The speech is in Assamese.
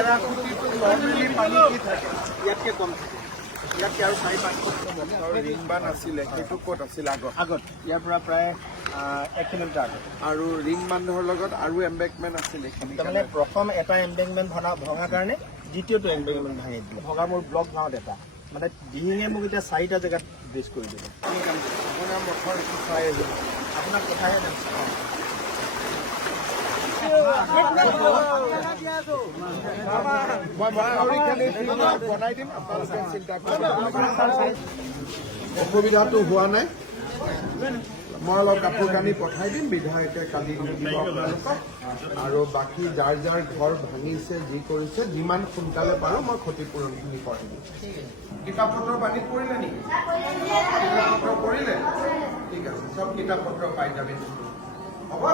এৰাকুটিটো নৰ্মেলি পানী কি থাকে ইয়াতকৈ কম থাকে ইয়াতকৈ আৰু 4-5 ফুট আৰু ৰিং বান্ধ আছিলে সেইটো ক'ত আছিল আগত ইয়াৰ পৰা প্ৰায় 1 কিলোমিটাৰ আগত আৰু ৰিং বান্ধৰ লগত আৰু এম্বেকমেণ্ট আছিলে তাৰমানে প্ৰথম এটা এম্বেকমেণ্ট ভঙাৰ কাৰণে দ্বিতীয়টো এম্বেকমেণ্ট ভাঙি দিলে ভঙা মোৰ ব্লক গাঁৱত এটা মানে দিহিঙে মোক এতিয়া 4টা জেগাত ব্ৰিজ কৰি দিলে আপোনাৰ মঠৰ চাই আহিব আপোনাক কথাহে নাছিল অসুবিধাটো হোৱা নাই মই অলপ কাপোৰ কানি পঠাই দিম বিধায়কে কালি দিব আপোনালোকক আৰু বাকী যাৰ যাৰ ঘৰ ভাঙিছে যি কৰিছে যিমান সোনকালে পাৰোঁ মই ক্ষতিপূৰণখিনি কৰি দিম কিতাপ পত্ৰ পানীত পৰিলে নেকি কিতাপ পত্ৰ পৰিলে ঠিক আছে চব কিতাপ পত্ৰ পাই যাবি হ'ব